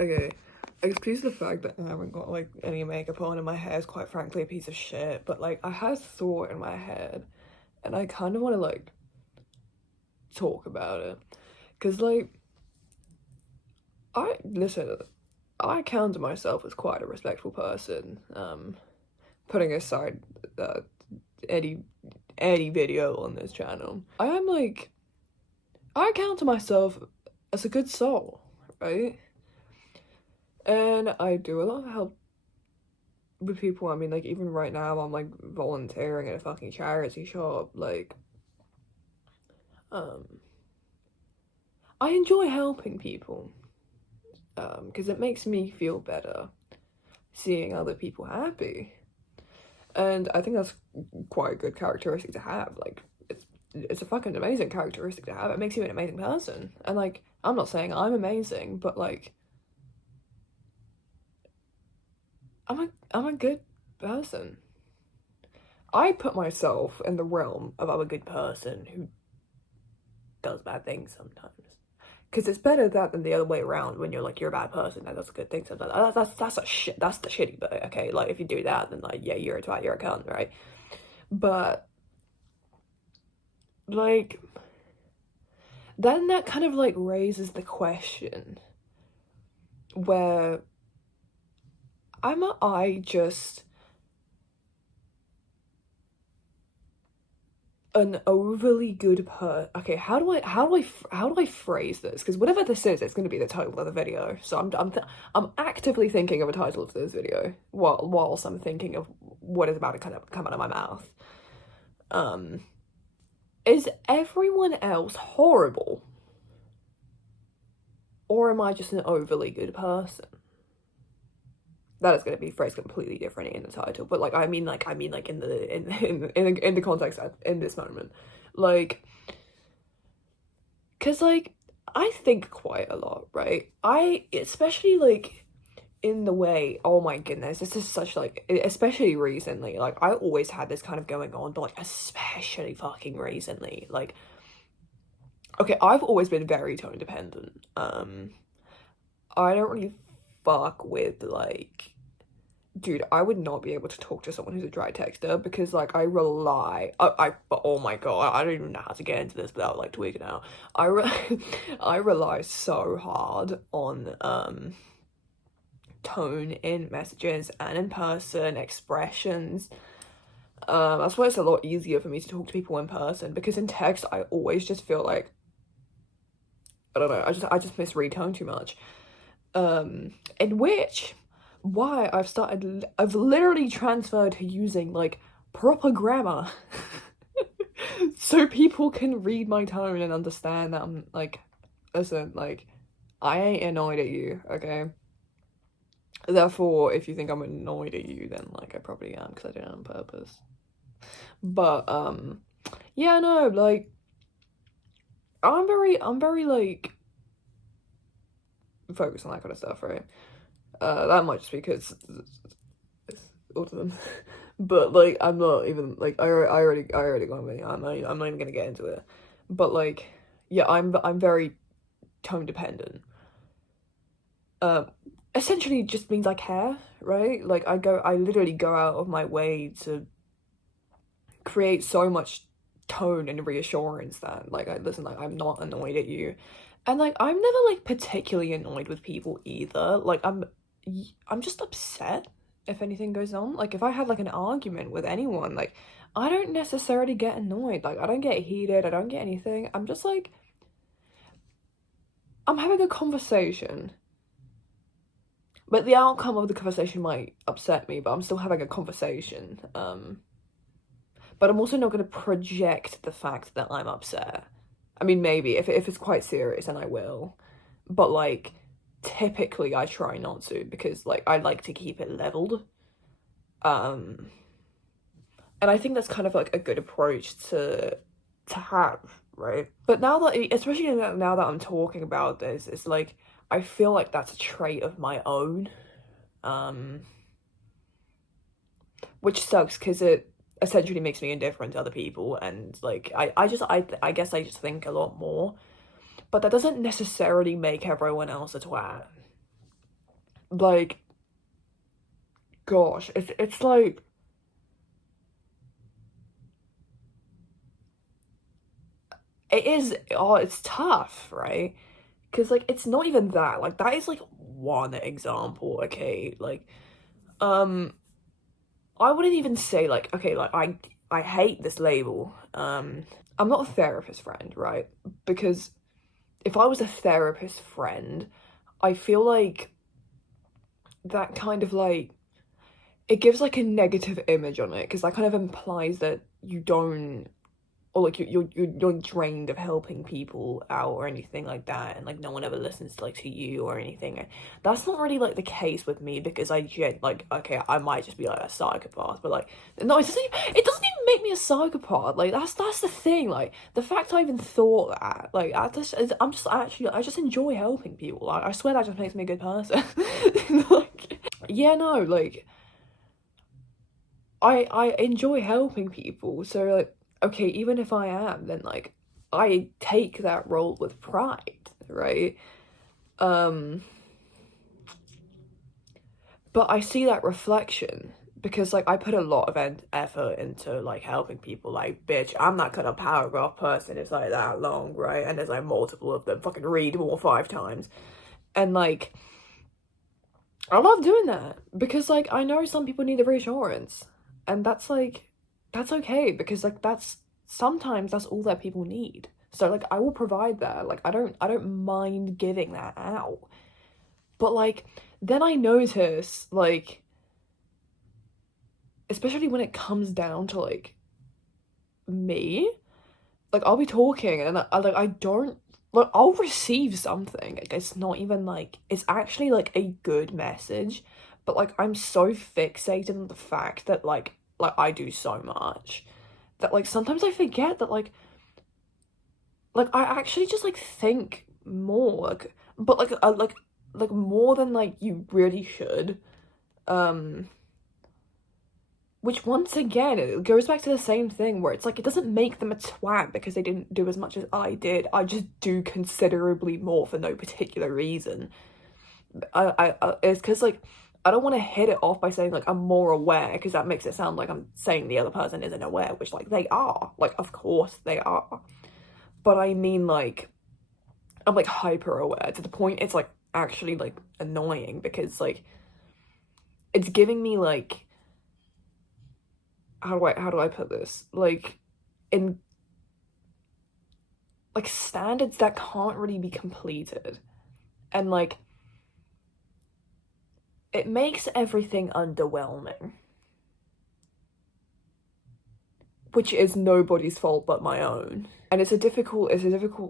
Okay, excuse the fact that I haven't got like any makeup on and my hair is quite frankly a piece of shit, but like I had a thought in my head and I kind of want to like talk about it because like listen, I count myself as quite a respectful person, putting aside uh, any any video on this channel. I count myself as a good soul, right? And I do a lot of help with people. I mean, like, even right now, I'm like volunteering at a fucking charity shop. Like, um, I enjoy helping people, because it makes me feel better seeing other people happy. And I think that's quite a good characteristic to have. Like, it's a fucking amazing characteristic to have. It makes you an amazing person. And like, I'm not saying I'm amazing, but like, I'm a good person. I put myself in the realm of I'm a good person who does bad things sometimes. Because it's better that than the other way around when you're like, you're a bad person and that's a good thing sometimes. That's a shit, that's the shitty bit, okay? Like, if you do that, then like, yeah, you're a twat, you're a cunt, right? But, like, then that kind of like raises the question where I just an overly good okay, how do I phrase this? Because whatever this is, it's going to be the title of the video. So I'm actively thinking of a title of this video whilst I'm thinking of what is about to kind of come out of my mouth. Is everyone else horrible, or am I just an overly good person? That is going to be phrased completely differently in the title, but like I mean like in the context in this moment, like, because like I think quite a lot, right? I especially like in the way, oh my goodness, this is such like, especially recently, like I always had this kind of going on, but like especially fucking recently, like, okay, I've always been very tone dependent. I don't really fuck with like, dude, I would not be able to talk to someone who's a dry texter because like I rely but oh my god, I don't even know how to get into this without like tweaking out. I rely so hard on tone in messages and in person expressions. That's why it's a lot easier for me to talk to people in person, because in text I always just feel like, I don't know, I just misread tone too much. In which why I've literally transferred to using like proper grammar so people can read my tone and understand that I'm like, listen, like, I ain't annoyed at you, okay? Therefore, if you think I'm annoyed at you, then like I probably am, because I did it on purpose. But yeah, no, like I'm very like focused on that kind of stuff, right? That might just be because it's autism, but like I'm not even like I already got me. I'm not even gonna get into it. But like, yeah, I'm very tone dependent. Essentially just means I care, right? Like I literally go out of my way to create so much tone and reassurance that like, listen, like I'm not annoyed at you. And like I'm never like particularly annoyed with people either. Like I'm just upset if anything goes on. Like if I had like an argument with anyone, like I don't necessarily get annoyed. Like I don't get heated, I don't get anything. I'm just like, I'm having a conversation, but the outcome of the conversation might upset me, but I'm still having a conversation. But I'm also not going to project the fact that I'm upset. I mean, maybe if it's quite serious, then I will. But like, typically I try not to, because like I like to keep it leveled. And I think that's kind of like a good approach to have, right? But now that, especially now that I'm talking about this, it's like I feel like that's a trait of my own, which sucks because it essentially makes me indifferent to other people, and like I guess I just think a lot more, but that doesn't necessarily make everyone else a twat. Like, gosh, it's like, it is, oh, it's tough, right? Because, like, it's not even that. Like, that is, like, one example, okay? Like, um, I wouldn't even say, like, okay, like, I hate this label. I'm not a therapist friend, right? Because if I was a therapist friend, I feel like that kind of, like, it gives, like, a negative image on it, because that kind of implies that you don't, or like you're drained of helping people out or anything like that, and like no one ever listens like to you or anything. That's not really like the case with me, because I get like, okay, I might just be like a psychopath, but like, no, it doesn't even make me a psychopath. Like, that's the thing. Like, the fact I even thought that, like, I just enjoy helping people. Like, I swear that just makes me a good person. Like, yeah, no, like, I enjoy helping people, so like, okay, even if I am, then like, I take that role with pride, right? Um, but I see that reflection because like I put a lot of effort into like helping people. Like, bitch, I'm that kind of paragraph person. It's like that long, right? And there's like multiple of them. Fucking read them all 5 times, and like, I love doing that because like I know some people need the reassurance, and that's like, that's okay, because like that's, sometimes that's all that people need. So like I will provide that. Like, I don't mind giving that out. But like, then I notice, like, especially when it comes down to like me, like I'll be talking and I don't, like, I'll receive something. Like, it's not even like, it's actually like a good message, but like I'm so fixated on the fact that like I do so much that like sometimes I forget that like I actually just like think more, like, but like more than like you really should. Um Which, once again, it goes back to the same thing where it's like, it doesn't make them a twat because they didn't do as much as I did. I just do considerably more for no particular reason. It's because like, I don't want to hit it off by saying like I'm more aware, because that makes it sound like I'm saying the other person isn't aware, which like they are. Like, of course they are. But I mean, like, I'm like hyper aware to the point it's like actually like annoying, because like it's giving me like, how do I put this? Like, in like standards that can't really be completed. And like, it makes everything underwhelming, which is nobody's fault but my own. And it's a difficult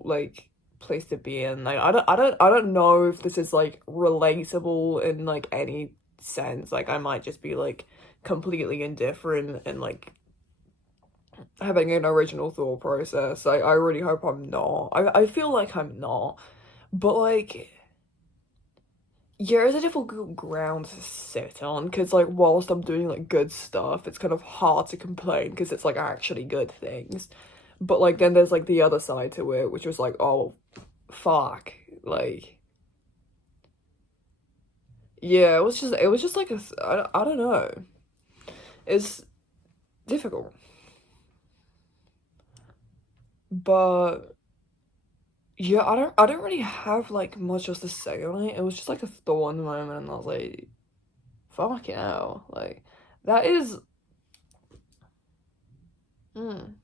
like place to be in. Like, I don't know if this is like relatable in like any sense. Like, I might just be like completely indifferent and like having an original thought process. I really hope I'm not. I feel like I'm not. But like, yeah, it's a difficult ground to sit on, because like whilst I'm doing like good stuff, it's kind of hard to complain because it's like actually good things. But like then there's like the other side to it, which was like, oh fuck, like, yeah, it was just like I don't know. It's difficult. But yeah, I don't really have like much else to say on it. It was just like a thought in the moment, and I was like, fucking hell, like, that is. Mm.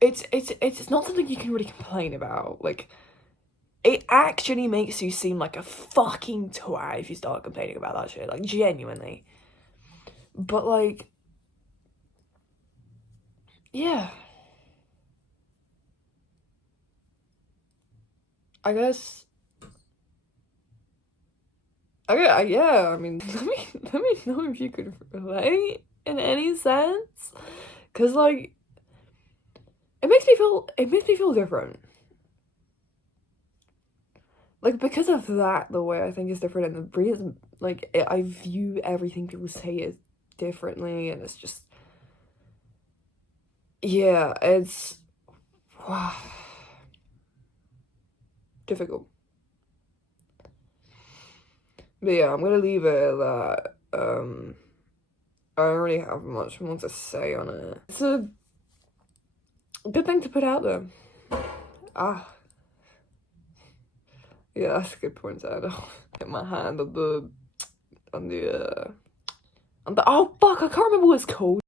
It's not something you can really complain about. Like, it actually makes you seem like a fucking twat if you start complaining about that shit. Like, genuinely. But like, yeah. I guess. Yeah. I mean, let me know if you could relate in any sense, cause like it makes me feel different. Like, because of that, the way I think is different, and the reason, like, I view everything people say is differently, and it's just, yeah, it's difficult. But yeah, I'm gonna leave it at that. I don't really have much more to say on it. It's a good thing to put out there. Yeah, that's a good point to add. Hit my hand on the oh fuck, I can't remember what it's called.